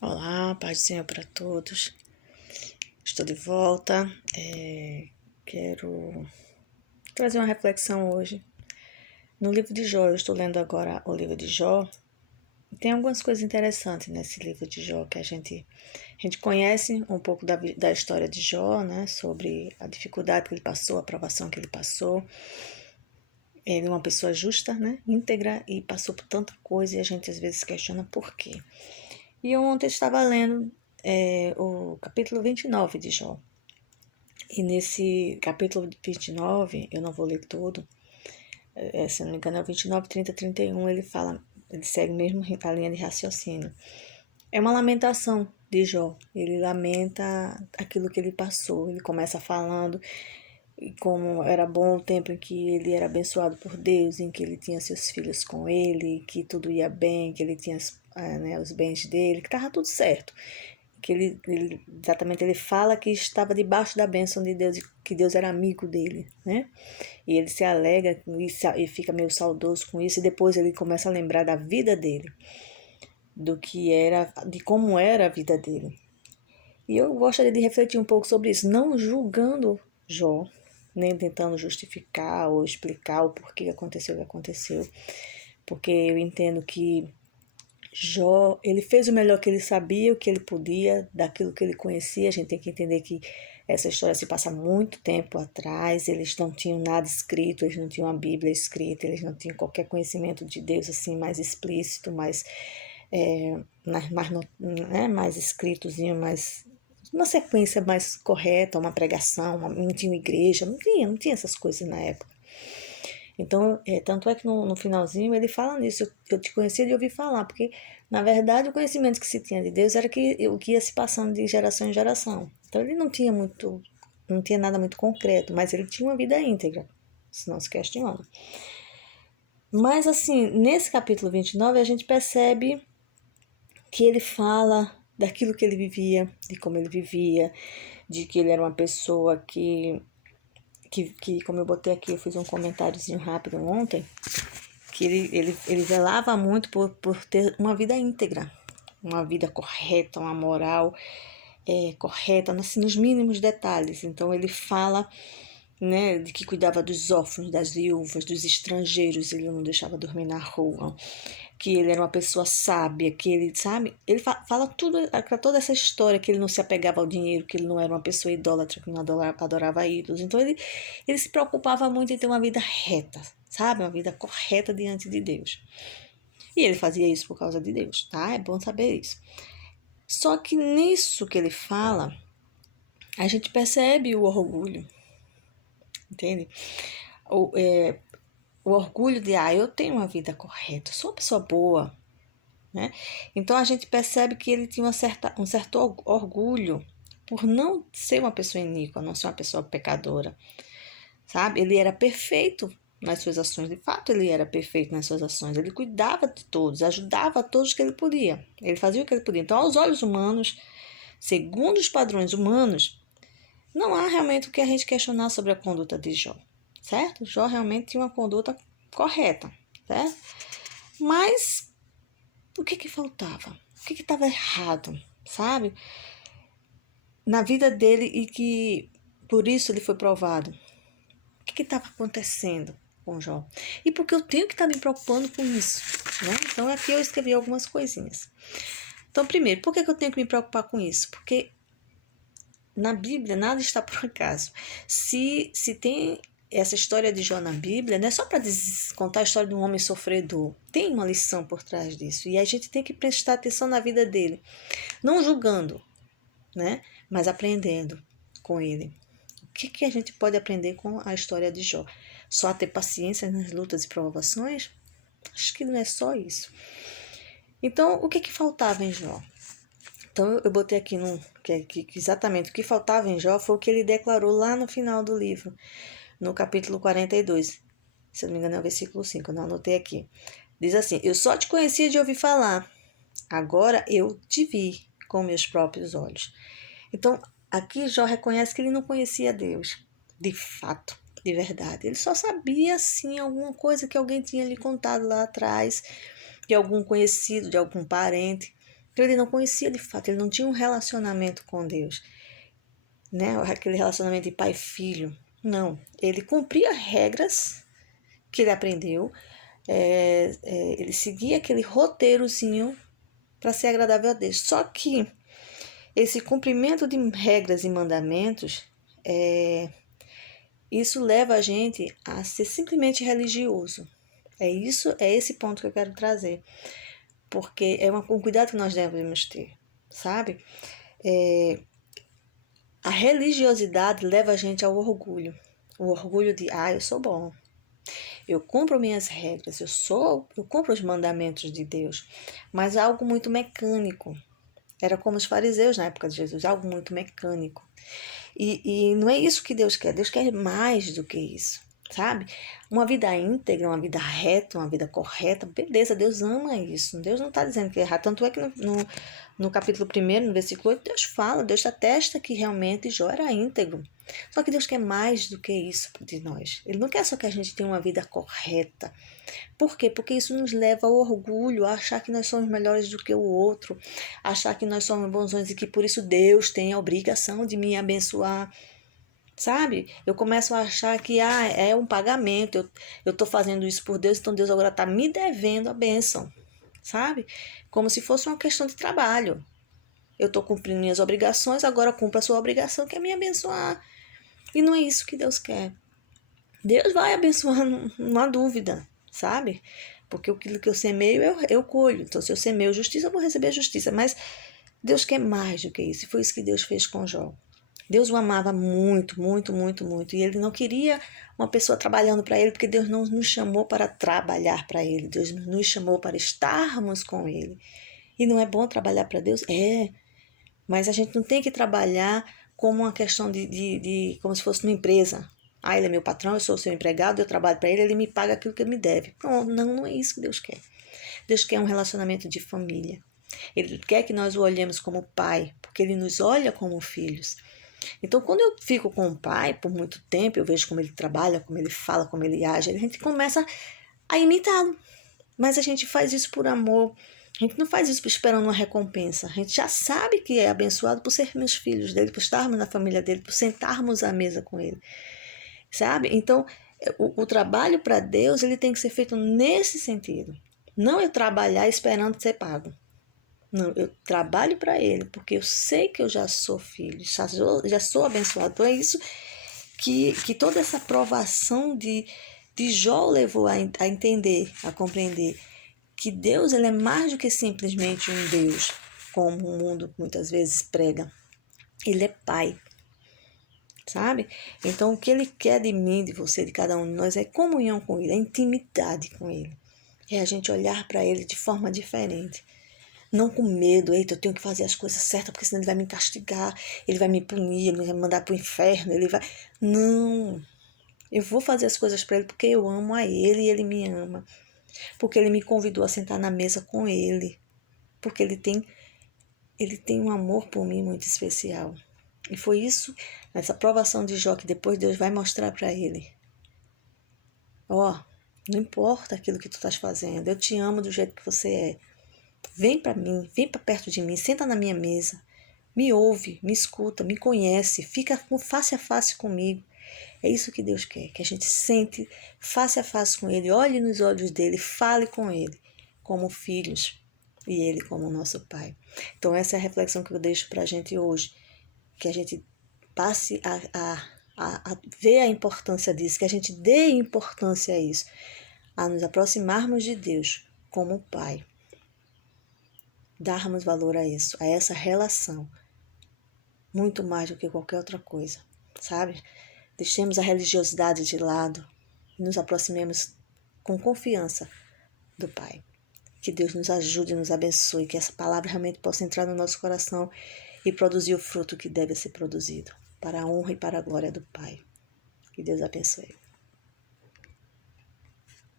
Olá, paz do Senhor para todos. Estou de volta. Quero trazer uma reflexão hoje. No livro de Jó, eu estou lendo agora o livro de Jó. Tem algumas coisas interessantes nesse livro de Jó que a gente conhece um pouco da história de Jó, né? Sobre a dificuldade que ele passou, a provação que ele passou. Ele é uma pessoa justa, né? Íntegra, e passou por tanta coisa e a gente às vezes questiona por quê. E eu ontem estava lendo o capítulo 29 de Jó. E nesse capítulo 29, eu não vou ler todo, se não me engano é o 29, 30, 31, ele segue mesmo a linha de raciocínio. É uma lamentação de Jó. Ele lamenta aquilo que ele passou. Ele começa falando como era bom o tempo em que ele era abençoado por Deus, em que ele tinha seus filhos com ele, que tudo ia bem, que ele tinha os bens dele, que estava tudo certo. Que exatamente ele fala que estava debaixo da bênção de Deus, que Deus era amigo dele, né? E ele se alegra e fica meio saudoso com isso, e depois ele começa a lembrar da vida dele, do que era, de como era a vida dele. E eu gostaria de refletir um pouco sobre isso, não julgando Jó, nem tentando justificar ou explicar o porquê aconteceu o que aconteceu, porque eu entendo que Jó, ele fez o melhor que ele sabia, o que ele podia, daquilo que ele conhecia. A gente tem que entender que essa história se passa muito tempo atrás, eles não tinham nada escrito, eles não tinham a Bíblia escrita, eles não tinham qualquer conhecimento de Deus assim mais explícito, mais mais escritozinho, mais uma sequência mais correta, uma pregação, não tinha igreja, não tinha essas coisas na época. Então, tanto é que no finalzinho ele fala nisso, eu te conhecia de ouvir falar, porque, na verdade, o conhecimento que se tinha de Deus era o que ia se passando de geração em geração. Então, ele não tinha nada muito concreto, mas ele tinha uma vida íntegra, se não se questiona. Mas, assim, nesse capítulo 29, a gente percebe que ele fala daquilo que ele vivia, de como ele vivia, de que ele era uma pessoa que como eu botei aqui, eu fiz um comentáriozinho rápido ontem, que ele velava muito por ter uma vida íntegra, uma vida correta, uma moral correta, assim, nos mínimos detalhes. Então ele fala, né, de que cuidava dos órfãos, das viúvas, dos estrangeiros, ele não deixava dormir na rua, que ele era uma pessoa sábia, que ele, sabe, ele fala tudo, toda essa história, que ele não se apegava ao dinheiro, que ele não era uma pessoa idólatra, que não adorava ídolos. Então ele se preocupava muito em ter uma vida reta, sabe, uma vida correta diante de Deus. E ele fazia isso por causa de Deus, tá? É bom saber isso. Só que nisso que ele fala, a gente percebe o orgulho, entende? O orgulho de, eu tenho uma vida correta, sou uma pessoa boa, né? Então a gente percebe que ele tinha um certo orgulho por não ser uma pessoa iníqua, não ser uma pessoa pecadora, sabe? Ele era perfeito nas suas ações, de fato ele era perfeito nas suas ações, ele cuidava de todos, ajudava a todos que ele podia, ele fazia o que ele podia. Então, aos olhos humanos, segundo os padrões humanos, não há realmente o que a gente questionar sobre a conduta de Jó, certo? Jó realmente tinha uma conduta correta, certo? Mas o que faltava? O que estava errado, sabe? Na vida dele, e que por isso ele foi provado. O que estava acontecendo com Jó? E porque eu tenho que estar me preocupando com isso, né? Então aqui eu escrevi algumas coisinhas. Então, primeiro, por que eu tenho que me preocupar com isso? Porque na Bíblia nada está por acaso. Se tem essa história de Jó na Bíblia, não é só para contar a história de um homem sofredor. Tem uma lição por trás disso. E a gente tem que prestar atenção na vida dele. Não julgando, né? Mas aprendendo com ele. O que a gente pode aprender com a história de Jó? Só ter paciência nas lutas e provações? Acho que não é só isso. Então, o que faltava em Jó? Então, eu botei aqui que exatamente o que faltava em Jó foi o que ele declarou lá no final do livro, no capítulo 42. Se não me engano, é o versículo 5, eu não anotei aqui. Diz assim: eu só te conhecia de ouvir falar, agora eu te vi com meus próprios olhos. Então, aqui Jó reconhece que ele não conhecia Deus, de fato, de verdade. Ele só sabia, sim, alguma coisa que alguém tinha lhe contado lá atrás, de algum conhecido, de algum parente. Ele não conhecia de fato, ele não tinha um relacionamento com Deus, né? Aquele relacionamento de pai e filho. Não, ele cumpria regras que ele aprendeu, ele seguia aquele roteirozinho para ser agradável a Deus. Só que esse cumprimento de regras e mandamentos, isso leva a gente a ser simplesmente religioso. É esse ponto que eu quero trazer. Porque é um cuidado que nós devemos ter, sabe? A religiosidade leva a gente ao orgulho. O orgulho de, eu sou bom. Eu cumpro minhas regras, eu cumpro os mandamentos de Deus. Mas é algo muito mecânico. Era como os fariseus na época de Jesus, algo muito mecânico. E não é isso que Deus quer. Deus quer mais do que isso, sabe? Uma vida íntegra, uma vida reta, uma vida correta, beleza, Deus ama isso. Deus não está dizendo que é errado. Tanto é que no capítulo 1, no versículo 8, Deus fala, Deus atesta que realmente Jó era íntegro. Só que Deus quer mais do que isso de nós. Ele não quer só que a gente tenha uma vida correta. Por quê? Porque isso nos leva ao orgulho, a achar que nós somos melhores do que o outro, achar que nós somos bonzões e que por isso Deus tem a obrigação de me abençoar. Sabe? Eu começo a achar que é um pagamento, eu estou fazendo isso por Deus, então Deus agora está me devendo a bênção. Sabe? Como se fosse uma questão de trabalho. Eu estou cumprindo minhas obrigações, agora cumpra a sua obrigação, que é me abençoar. E não é isso que Deus quer. Deus vai abençoar, não há dúvida, sabe? Porque aquilo que eu semeio, eu colho. Então, se eu semeio justiça, eu vou receber justiça. Mas Deus quer mais do que isso. E foi isso que Deus fez com Jó. Deus o amava muito, muito, muito, muito. E ele não queria uma pessoa trabalhando para ele, porque Deus não nos chamou para trabalhar para ele. Deus nos chamou para estarmos com ele. E não é bom trabalhar para Deus? É. Mas a gente não tem que trabalhar como uma questão de como se fosse uma empresa. Ele é meu patrão, eu sou seu empregado, eu trabalho para ele, ele me paga aquilo que ele me deve. Pronto, não é isso que Deus quer. Deus quer um relacionamento de família. Ele quer que nós o olhemos como pai, porque ele nos olha como filhos. Então, quando eu fico com o pai por muito tempo, eu vejo como ele trabalha, como ele fala, como ele age, a gente começa a imitá-lo. Mas a gente faz isso por amor. A gente não faz isso esperando uma recompensa. A gente já sabe que é abençoado por sermos filhos dele, por estarmos na família dele, por sentarmos à mesa com ele. Sabe? Então, o trabalho para Deus ele tem que ser feito nesse sentido. Não eu trabalhar esperando ser pago. Não, eu trabalho para ele, porque eu sei que eu já sou filho, já sou abençoado. Então é isso que toda essa provação de Jó levou a entender, a compreender que Deus ele é mais do que simplesmente um Deus, como o mundo muitas vezes prega. Ele é Pai, sabe? Então o que ele quer de mim, de você, de cada um de nós é comunhão com ele, é intimidade com ele. É a gente olhar para ele de forma diferente. Não com medo, eita, eu tenho que fazer as coisas certas, porque senão ele vai me castigar, ele vai me punir, ele vai me mandar para o inferno, ele vai... Não, eu vou fazer as coisas para ele porque eu amo a ele e ele me ama. Porque ele me convidou a sentar na mesa com ele. Porque ele tem um amor por mim muito especial. E foi isso, essa provação de Jó, que depois Deus vai mostrar para ele. Não importa aquilo que tu estás fazendo, eu te amo do jeito que você é. Vem para mim, vem para perto de mim, senta na minha mesa, me ouve, me escuta, me conhece, fica face a face comigo. É isso que Deus quer, que a gente sente face a face com Ele, olhe nos olhos dEle, fale com Ele como filhos e Ele como nosso Pai. Então essa é a reflexão que eu deixo para a gente hoje, que a gente passe a ver a importância disso, que a gente dê importância a isso, a nos aproximarmos de Deus como Pai. Darmos valor a isso, a essa relação, muito mais do que qualquer outra coisa, sabe? Deixemos a religiosidade de lado e nos aproximemos com confiança do Pai. Que Deus nos ajude e nos abençoe, que essa palavra realmente possa entrar no nosso coração e produzir o fruto que deve ser produzido, para a honra e para a glória do Pai. Que Deus abençoe.